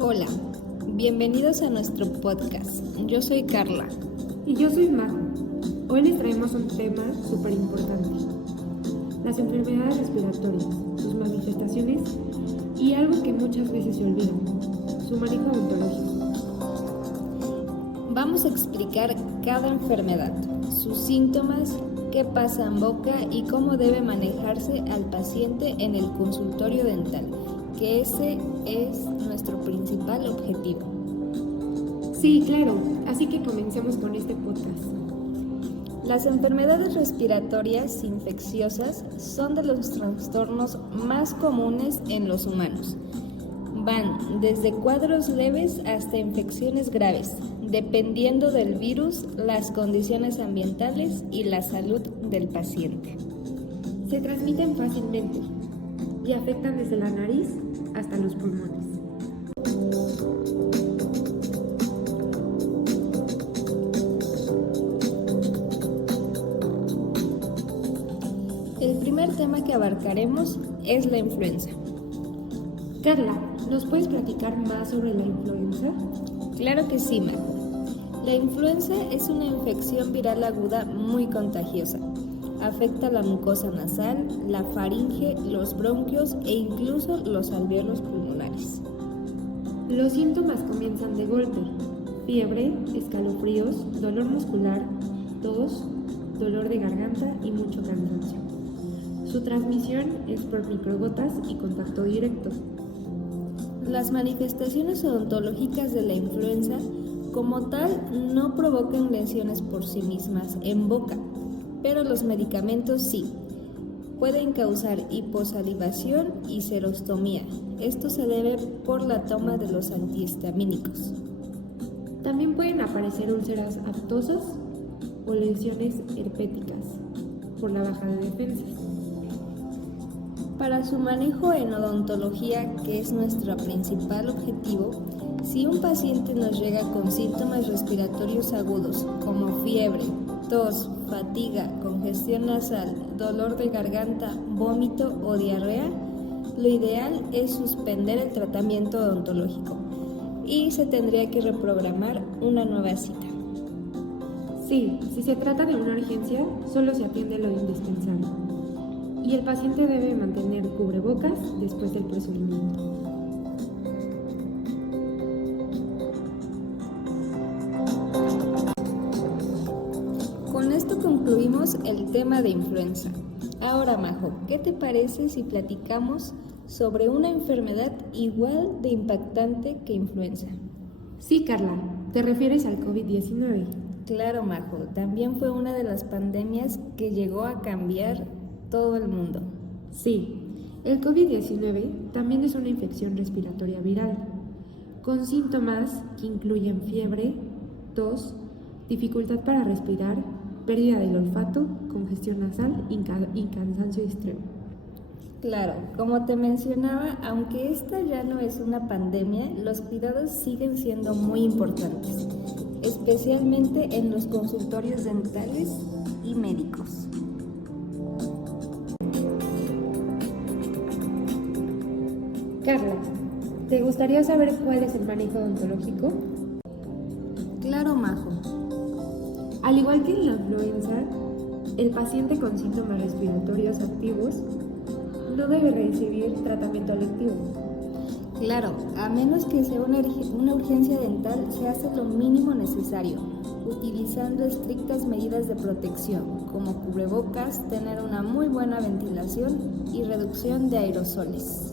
Hola, bienvenidos a nuestro podcast. Yo soy Carla. Y yo soy Majo. Hoy les traemos un tema súper importante: las enfermedades respiratorias, sus manifestaciones y algo que muchas veces se olvida, su manejo odontológico. Vamos a explicar cada enfermedad, sus síntomas, qué pasa en boca y cómo debe manejarse al paciente en el consultorio dental, que ese es nuestro principal objetivo. Sí, claro, así que comencemos con este podcast. Las enfermedades respiratorias infecciosas son de los trastornos más comunes en los humanos. Van desde cuadros leves hasta infecciones graves, dependiendo del virus, las condiciones ambientales y la salud del paciente. Se transmiten fácilmente y afectan desde la nariz hasta los pulmones. El primer tema que abarcaremos es la influenza. Carla, ¿nos puedes platicar más sobre la influenza? Claro que sí, Majo. La influenza es una infección viral aguda muy contagiosa. Afecta la mucosa nasal, la faringe, los bronquios e incluso los alvéolos pulmonares. Los síntomas comienzan de golpe: fiebre, escalofríos, dolor muscular, tos, dolor de garganta y mucho cansancio. Su transmisión es por microgotas y contacto directo. Las manifestaciones odontológicas de la influenza, como tal, no provocan lesiones por sí mismas en boca, pero los medicamentos sí. Pueden causar hiposalivación y serostomía. Esto se debe por la toma de los antihistamínicos. También pueden aparecer úlceras aftosas o lesiones herpéticas por la baja de defensas. Para su manejo en odontología, que es nuestro principal objetivo, si un paciente nos llega con síntomas respiratorios agudos como fiebre, tos, fatiga, congestión nasal, dolor de garganta, vómito o diarrea, lo ideal es suspender el tratamiento odontológico y se tendría que reprogramar una nueva cita. Sí, si se trata de una urgencia, solo se atiende lo indispensable. Y el paciente debe mantener cubrebocas después del procedimiento. Con esto concluimos el tema de influenza. Ahora, Majo, ¿qué te parece si platicamos sobre una enfermedad igual de impactante que influenza? Sí, Carla, ¿te refieres al COVID-19? Claro, Majo, también fue una de las pandemias que llegó a cambiar todo el mundo. Sí, el COVID-19 también es una infección respiratoria viral, con síntomas que incluyen fiebre, tos, dificultad para respirar, pérdida del olfato, congestión nasal y cansancio extremo. Claro, como te mencionaba, aunque esta ya no es una pandemia, los cuidados siguen siendo muy importantes, especialmente en los consultorios dentales y médicos. Carla, ¿te gustaría saber cuál es el manejo odontológico? Claro, Majo. Al igual que en la influenza, el paciente con síntomas respiratorios activos no debe recibir tratamiento electivo. Claro, a menos que sea una urgencia dental, se hace lo mínimo necesario, utilizando estrictas medidas de protección, como cubrebocas, tener una muy buena ventilación y reducción de aerosoles.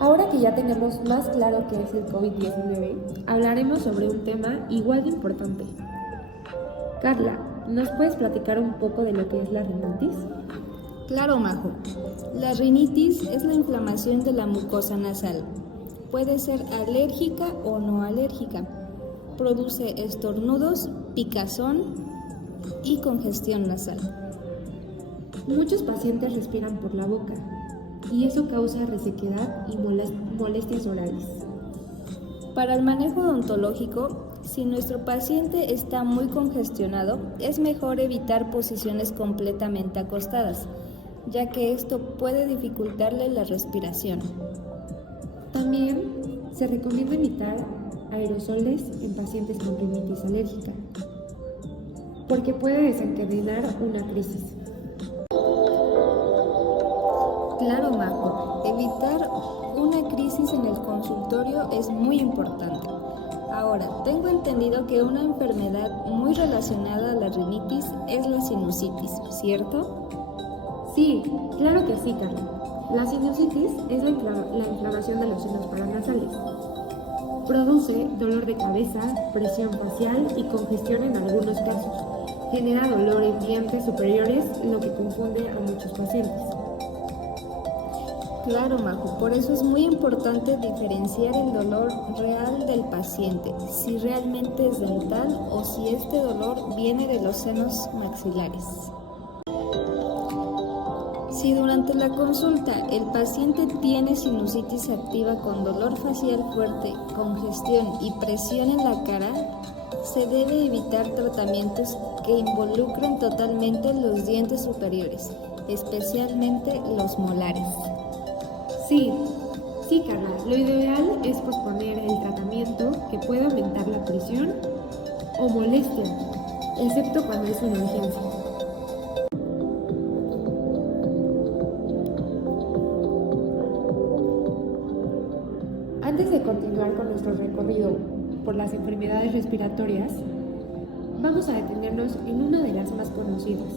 Ahora que ya tenemos más claro qué es el COVID-19, hablaremos sobre un tema igual de importante. Carla, ¿nos puedes platicar un poco de lo que es la rinitis? Claro, Majo. La rinitis es la inflamación de la mucosa nasal. Puede ser alérgica o no alérgica. Produce estornudos, picazón y congestión nasal. Muchos pacientes respiran por la boca y eso causa resequedad y molestias orales. Para el manejo odontológico, si nuestro paciente está muy congestionado, es mejor evitar posiciones completamente acostadas, ya que esto puede dificultarle la respiración. También se recomienda evitar aerosoles en pacientes con rinitis alérgica, porque puede desencadenar una crisis. Claro, Majo, evitar una crisis en el consultorio es muy importante. Ahora, tengo entendido que una enfermedad muy relacionada a la rinitis es la sinusitis, ¿cierto? Sí, claro que sí, Carla. La sinusitis es la inflamación de los senos paranasales. Produce dolor de cabeza, presión facial y congestión en algunos casos. Genera dolor en dientes superiores, lo que confunde a muchos pacientes. Claro, Majo, por eso es muy importante diferenciar el dolor real del paciente, si realmente es dental o si este dolor viene de los senos maxilares. Si durante la consulta el paciente tiene sinusitis activa con dolor facial fuerte, congestión y presión en la cara, se debe evitar tratamientos que involucren totalmente los dientes superiores, especialmente los molares. Sí, Carla, lo ideal es posponer el tratamiento que puede aumentar la presión o molestia, excepto cuando es una urgencia. Antes de continuar con nuestro recorrido por las enfermedades respiratorias, vamos a detenernos en una de las más conocidas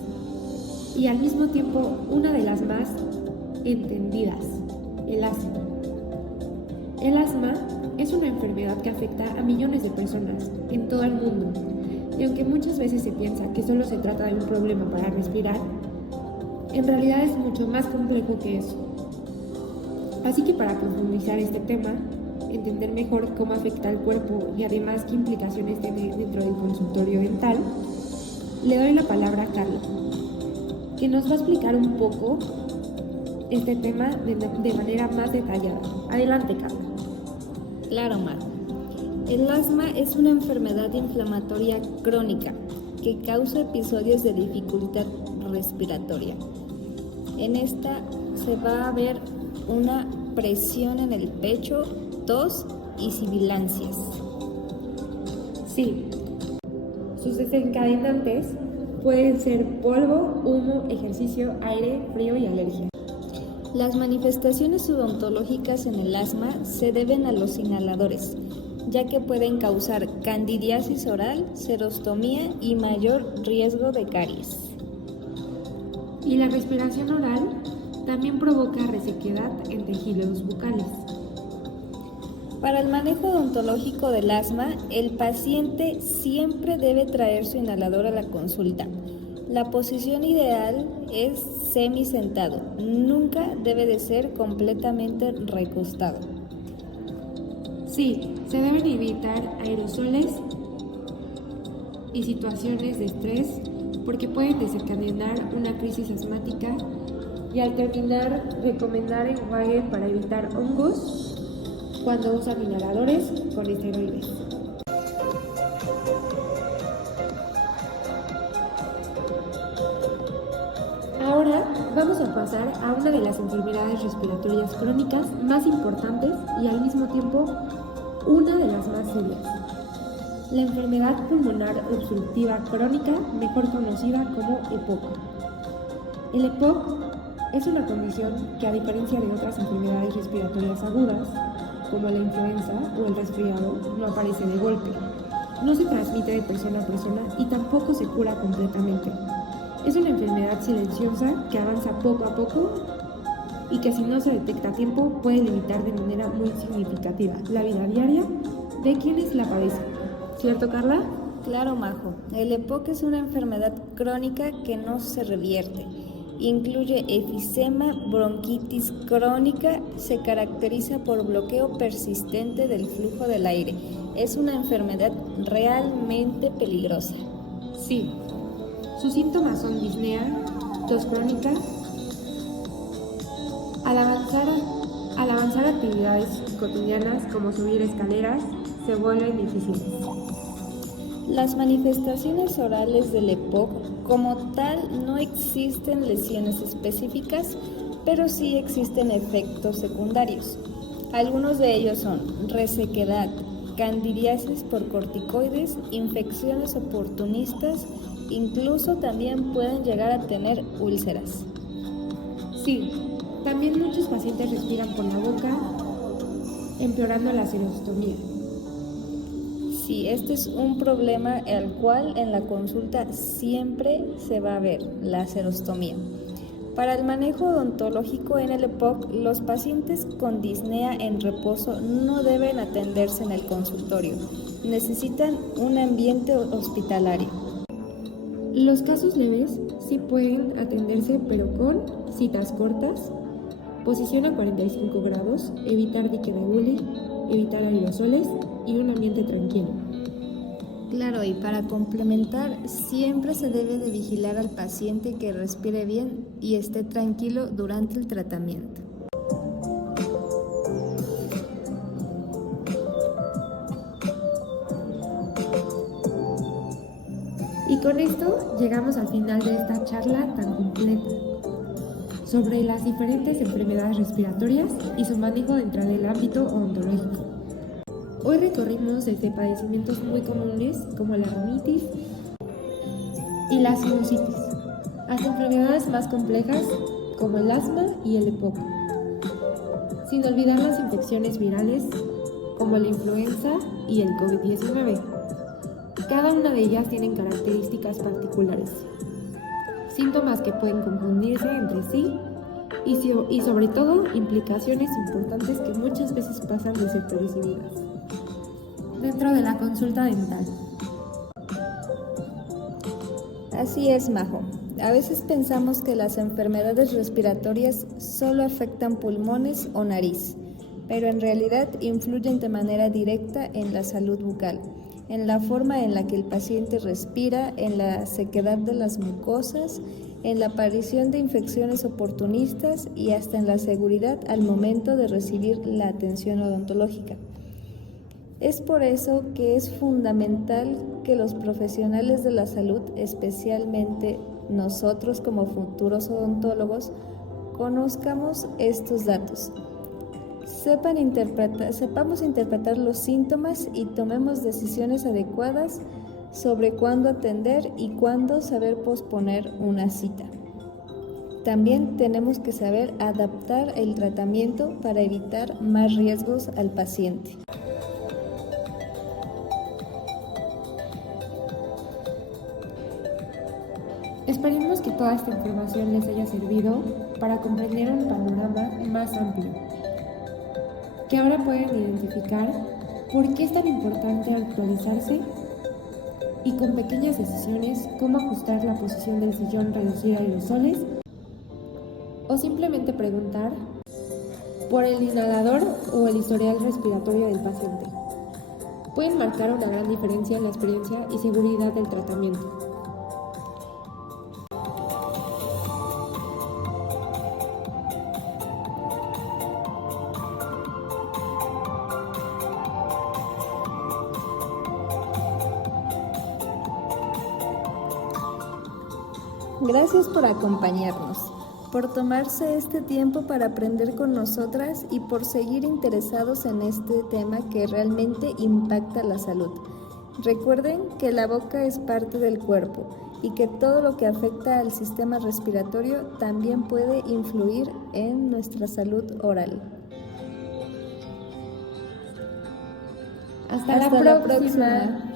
y al mismo tiempo una de las más entendidas. El asma. El asma es una enfermedad que afecta a millones de personas en todo el mundo, y aunque muchas veces se piensa que solo se trata de un problema para respirar, en realidad es mucho más complejo que eso. Así que para profundizar este tema, entender mejor cómo afecta al cuerpo y además qué implicaciones tiene dentro del consultorio dental, le doy la palabra a Carla, que nos va a explicar un poco este tema de manera más detallada. Adelante, Carla. Claro, Majo. El asma es una enfermedad inflamatoria crónica que causa episodios de dificultad respiratoria. En esta se va a ver una presión en el pecho, tos y sibilancias. Sí, sus desencadenantes pueden ser polvo, humo, ejercicio, aire, frío y alergia. Las manifestaciones odontológicas en el asma se deben a los inhaladores, ya que pueden causar candidiasis oral, serostomía y mayor riesgo de caries. Y la respiración oral también provoca resequedad en tejidos bucales. Para el manejo odontológico del asma, el paciente siempre debe traer su inhalador a la consulta. La posición ideal es semisentado, nunca debe de ser completamente recostado. Sí, se deben evitar aerosoles y situaciones de estrés porque pueden desencadenar una crisis asmática, y al terminar recomendar enjuague para evitar hongos cuando usan inhaladores con esteroides. Ahora vamos a pasar a una de las enfermedades respiratorias crónicas más importantes y al mismo tiempo una de las más serias. La enfermedad pulmonar obstructiva crónica, mejor conocida como EPOC. El EPOC es una condición que, a diferencia de otras enfermedades respiratorias agudas, como la influenza o el resfriado, no aparece de golpe, no se transmite de persona a persona y tampoco se cura completamente. Es una enfermedad silenciosa que avanza poco a poco y que, si no se detecta a tiempo, puede limitar de manera muy significativa la vida diaria de quienes la padecen. ¿Cierto, Carla? Claro, Majo. El EPOC es una enfermedad crónica que no se revierte. Incluye efisema, bronquitis crónica, se caracteriza por bloqueo persistente del flujo del aire. Es una enfermedad realmente peligrosa. Sí. Sus síntomas son disnea, tos crónica. Al avanzar actividades cotidianas como subir escaleras se vuelven difíciles. Las manifestaciones orales del EPOC como tal no existen lesiones específicas, pero sí existen efectos secundarios. Algunos de ellos son resequedad, candidiasis por corticoides, infecciones oportunistas, incluso también pueden llegar a tener úlceras. Sí, también muchos pacientes respiran por la boca, empeorando la serostomía. Sí, este es un problema al cual en la consulta siempre se va a ver, la serostomía. Para el manejo odontológico en el EPOC, los pacientes con disnea en reposo no deben atenderse en el consultorio. Necesitan un ambiente hospitalario. Los casos leves sí pueden atenderse, pero con citas cortas, posición a 45 grados, evitar dique de Bully, evitar aerosoles y un ambiente tranquilo. Claro, y para complementar, siempre se debe de vigilar al paciente que respire bien y esté tranquilo durante el tratamiento. Y con esto llegamos al final de esta charla tan completa sobre las diferentes enfermedades respiratorias y su manejo dentro del ámbito odontológico. Hoy recorrimos desde padecimientos muy comunes como la rinitis y la sinusitis, hasta enfermedades más complejas como el asma y el EPOC, sin olvidar las infecciones virales como la influenza y el COVID-19. Cada una de ellas tienen características particulares, síntomas que pueden confundirse entre sí y sobre todo implicaciones importantes que muchas veces pasan desapercibidas dentro de la consulta dental. Así es, Majo. A veces pensamos que las enfermedades respiratorias solo afectan pulmones o nariz, pero en realidad influyen de manera directa en la salud bucal, en la forma en la que el paciente respira, en la sequedad de las mucosas, en la aparición de infecciones oportunistas y hasta en la seguridad al momento de recibir la atención odontológica. Es por eso que es fundamental que los profesionales de la salud, especialmente nosotros como futuros odontólogos, conozcamos estos datos. Sepamos interpretar los síntomas y tomemos decisiones adecuadas sobre cuándo atender y cuándo saber posponer una cita. También tenemos que saber adaptar el tratamiento para evitar más riesgos al paciente. Esperemos que toda esta información les haya servido para comprender un panorama más amplio, que ahora pueden identificar por qué es tan importante actualizarse y con pequeñas decisiones cómo ajustar la posición del sillón, reducir aerosoles o simplemente preguntar por el inhalador o el historial respiratorio del paciente. Pueden marcar una gran diferencia en la experiencia y seguridad del tratamiento. Gracias por acompañarnos, por tomarse este tiempo para aprender con nosotras y por seguir interesados en este tema que realmente impacta la salud. Recuerden que la boca es parte del cuerpo y que todo lo que afecta al sistema respiratorio también puede influir en nuestra salud oral. Hasta la próxima.